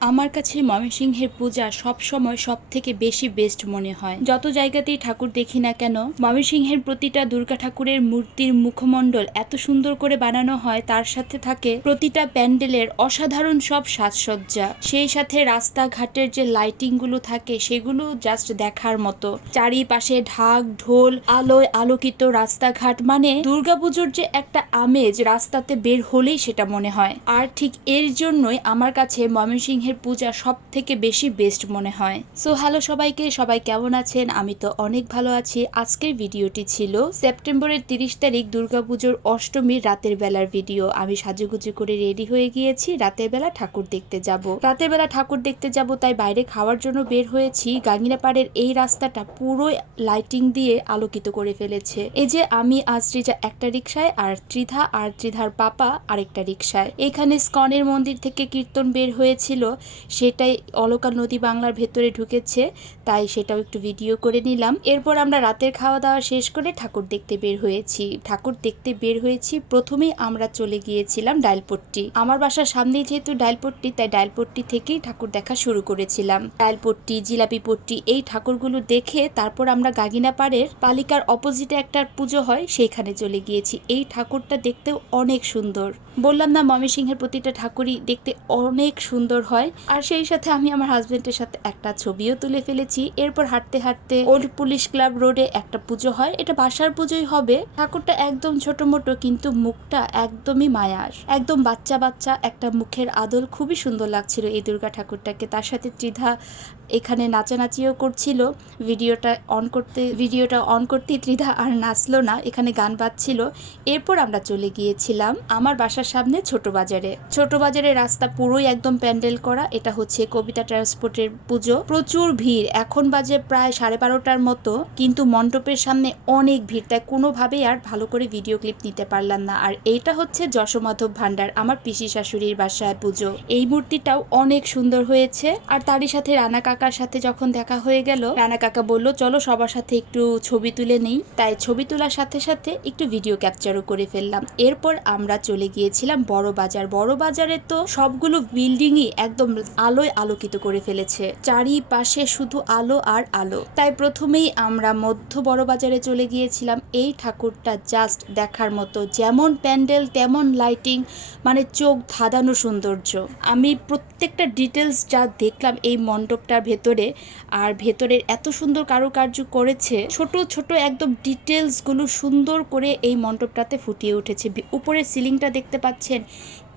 আমার কাছে ময়মনসিংহের পূজা সব সময় সব থেকে বেশি বেস্ট মনে হয়। যত জায়গাতেই ঠাকুর দেখি না কেন, ময়মনসিংহের প্রতিটা দুর্গা ঠাকুরের মূর্তির মুখমণ্ডল এত সুন্দর করে বানানো হয়, তার সাথে থাকে প্রতিটা প্যান্ডেলের অসাধারণ সব সাজসজ্জা। সেই সাথে রাস্তাঘাটের যে লাইটিংগুলো থাকে, সেগুলো জাস্ট দেখার মতো। চারিপাশে ঢাক, ঢোল, আলোয় আলোকিত রাস্তাঘাট মানে দুর্গাপুজোর যে একটা আমেজ রাস্তাতে বের হলেই সেটা মনে হয়। আর ঠিক এর জন্যই আমার কাছে ময়মনসিংহের পূজা সব থেকে বেশি বেস্ট মনে হয়। সো হ্যালো সবাইকে, সবাই কেমন আছেন? আমি তো অনেক ভালো আছি। আজকের ভিডিওটি ছিল সেপ্টেম্বরের তিরিশ তারিখ দুর্গাপুজোর অষ্টমীর রাতের বেলার ভিডিও আমি সাজুগুজু করে রেডি হয়ে গিয়েছি। রাতের বেলা ঠাকুর দেখতে যাব। রাতের বেলা ঠাকুর দেখতে যাব, তাই বাইরে খাওয়ার জন্য বের হয়েছি। গাঙ্গিনাপাড়ের এই রাস্তাটা পুরো লাইটিং দিয়ে আলোকিত করে ফেলেছে। এই যে আমি আজ ত্রিজা একটা রিক্সায় আর ত্রিধা আর ত্রিধার পাপা আরেকটা রিক্সায় এখানে স্কনের মন্দির থেকে কীর্তন বের হয়েছিল। সেটাই অলকা নদী বাংলার ভেতরে ঢুকেছে, তাই সেটাও একটু ভিডিও করে নিলাম। এরপর আমরা রাতের খাওয়া দাওয়া শেষ করে ঠাকুর দেখতে বের হয়েছি। ঠাকুর দেখতে বের হয়েছি, প্রথমেই আমরা চলে গিয়েছিলাম ডাইলপট্টি আমার বাসার সামনেই যেহেতু ডাইলপট্টি তাই ডাইলপট্টি থেকেই ঠাকুর দেখা শুরু করেছিলাম। ডাইলপট্টি জিলাপি পট্টি এই ঠাকুরগুলো দেখে তারপর আমরা গাগিনা পাড়ের পালিকার অপোজিটে একটা পুজো হয়, সেইখানে চলে গিয়েছি। এই ঠাকুরটা দেখতেও অনেক সুন্দর। বললাম না ময়মনসিংহের প্রতিটা ঠাকুরই দেখতে অনেক সুন্দর হয়। আর সেই সাথে আমি আমার হাজবেন্ডের সাথে একটা ছবিও তুলে ফেলেছি। এরপর হাঁটতে হাঁটতে ওল্ড পুলিশ ক্লাব রোডে একটা পুজো হয়। এটা বাসার পুজোই হবে। ঠাকুরটা একদম ছোট মোটো, কিন্তু মুখটা একদমই মায়ার। একদম বাচ্চা বাচ্চা, একটা মুখের আদল। খুবই সুন্দর লাগছিল এই দুর্গা ঠাকুরটাকে। তার সাথে ত্রিধা এখানে নাচানাচিও করছিল। ভিডিওটা অন করতে, ভিডিওটা অন করতে ত্রিধা আর নাচলো না। এখানে গান বাজছিল। এরপর আমরা চলে গিয়েছিলাম আমার বাসার সামনে ছোট বাজারে। ছোট বাজারে রাস্তা পুরোই একদম প্যান্ডেল করা। এটা হচ্ছে কবিতা ট্রান্সপোর্টের পুজো। প্রচুর ভিড়, এখন বাজে প্রায় সাড়ে বারোটার মতো, কিন্তু মণ্ডপের সামনে অনেক ভিড়, তাই কোনোভাবেই আর ভালো করে ভিডিও ক্লিপ নিতে পারলাম না। আর এইটা হচ্ছে যশোমাধব ভান্ডার আমার পিসি শাশুড়ির বাসায় পুজো। এই মূর্তিটাও অনেক সুন্দর হয়েছে। আর তারই সাথে রানা কাকার সাথে যখন দেখা হয়ে গেল, রানা কাকা বলল, চলো সবার সাথে একটু ছবি তুলে নেই। তাই ছবি তোলার সাথে সাথে একটু ভিডিও ক্যাপচারও করে ফেললাম। এরপর আমরা চলে গিয়েছিলাম বড় বাজার। বড় বাজারে তো সবগুলো বিল্ডিংই একদম আলোয় আলোকিত করে ফেলেছে। চারিপাশে শুধু আলো আর আলো। তাই প্রথমেই আমরা মধ্য বড় বাজারে চলে গিয়েছিলাম। এই ঠাকুরটা জাস্ট দেখার মতো। যেমন প্যান্ডেল, তেমন লাইটিং মানে চোখ ধাঁধানো সৌন্দর্য। আমি প্রত্যেকটা ডিটেলস যা দেখলাম এই মণ্ডপটার ভেতরে আর ভেতরের এত সুন্দর কারুকার্য করেছে, ছোট ছোট একদম ডিটেলসগুলো সুন্দর করে এই মণ্ডপটাতে ফুটিয়ে উঠেছে। উপরের সিলিংটা দেখতে পাচ্ছেন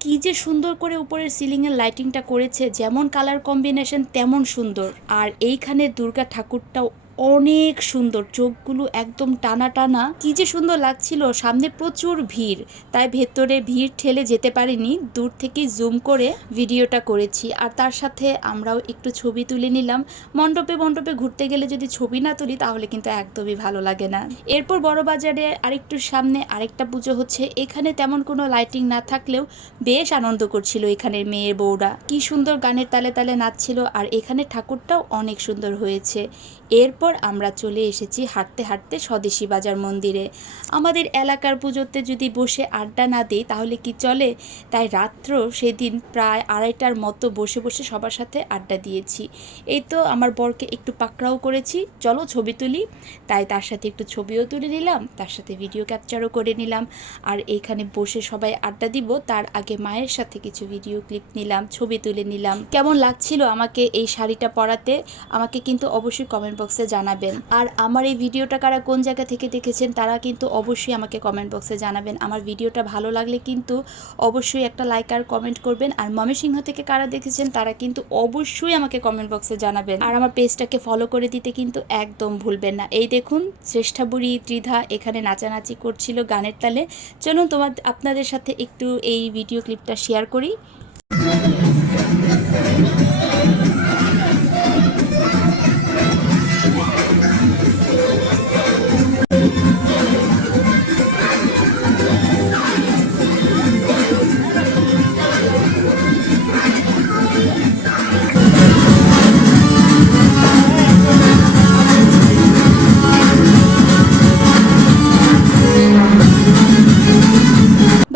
কি যে সুন্দর করে উপরের সিলিংয়ের লাইটিংটা করেছে, যেমন কালার কম্বিনেশন তেমন সুন্দর। আর এইখানে দুর্গা ঠাকুরটাও অনেক সুন্দর। চোখগুলো একদম টানা টানা। কি যে সুন্দর লাগছিল, সামনে প্রচুর ভিড়। তাই ভেতরে ভিড় ঠেলে যেতে পারিনি। দূর থেকে জুম করে ভিডিওটা করেছি। আর তার সাথে আমরাও একটু ছবি তুলে নিলাম। মণ্ডপে মণ্ডপে ঘুরতে গেলে যদি ছবি না তুলি, তাহলে কিন্তু একদমই ভালো লাগে না। এরপর বড় বাজারে আরেকটু সামনে আরেকটা পুজো হচ্ছে। এখানে তেমন কোনো লাইটিং না থাকলেও বেশ আনন্দ করছিল এখানের মেয়ের বউরা। কি সুন্দর গানের তালে তালে নাচছিল। আর এখানে ঠাকুরটাও অনেক সুন্দর হয়েছে। এরপর আমরা চলে এসেছি হাঁটতে হাঁটতে স্বদেশী বাজার মন্দিরে। আমাদের এলাকার পুজোতে যদি বসে আড্ডা না দিই, তাহলে কি চলে? তাই রাত্র সেদিন প্রায় আড়াইটার মতো বসে বসে সবার সাথে আড্ডা দিয়েছি। এই তো আমার বরকে একটু পাকড়াও করেছি। চলো ছবি তুলি। তাই তার সাথে একটু ছবিও তুলে নিলাম, তার সাথে ভিডিও ক্যাপচারও করে নিলাম। আর এইখানে বসে সবাই আড্ডা দিব, তার আগে মায়ের সাথে কিছু ভিডিও ক্লিপ নিলাম, ছবি তুলে নিলাম। কেমন লাগছিল আমাকে এই শাড়িটা পরাতে? আমাকে কিন্তু অবশ্যই কমেন্ট বক্সে জানাবেন। আর আমার এই ভিডিওটা কারা কোন জায়গা থেকে দেখেছেন, তারা কিন্তু অবশ্যই আমাকে কমেন্ট বক্সে জানাবেন। আমার ভিডিওটা ভালো লাগলে কিন্তু অবশ্যই একটা লাইক আর কমেন্ট করবেন। আর ময়মনসিংহ থেকে কারা দেখেছেন, তারা কিন্তু অবশ্যই আমাকে কমেন্ট বক্সে জানাবেন। আর আমার পেজটাকে ফলো করে দিতে কিন্তু একদম ভুলবেন না। এই দেখুন শ্রেষ্ঠা বুড়ি ত্রিধা এখানে নাচানাচি করছিল গানের তালে। চলুন তোমার আপনাদের সাথে একটু এই ভিডিও ক্লিপটা শেয়ার করি।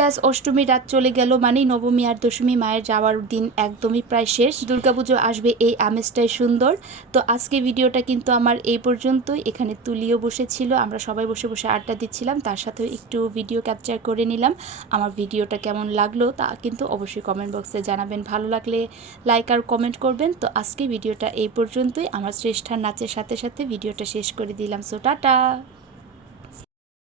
ব্যাস অষ্টমী রাত চলে গেল মানেই নবমী আর দশমী মায়ের যাওয়ার দিন একদমই প্রায় শেষ। দুর্গাপুজো আসবে এই আমেজটাই সুন্দর। তো আজকে ভিডিওটা কিন্তু আমার এই পর্যন্তই। এখানে তুলিও বসেছিল, আমরা সবাই বসে বসে আড্ডা দিচ্ছিলাম, তার সাথেও একটু ভিডিও ক্যাপচার করে নিলাম। আমার ভিডিওটা কেমন লাগল তা কিন্তু অবশ্যই কমেন্ট বক্সে জানাবেন। ভালো লাগলে লাইক আর কমেন্ট করবেন। তো আজকে ভিডিওটা এই পর্যন্তই। আমার শ্রেষ্ঠার নাচের সাথে সাথে ভিডিওটা শেষ করে দিলাম। So tata!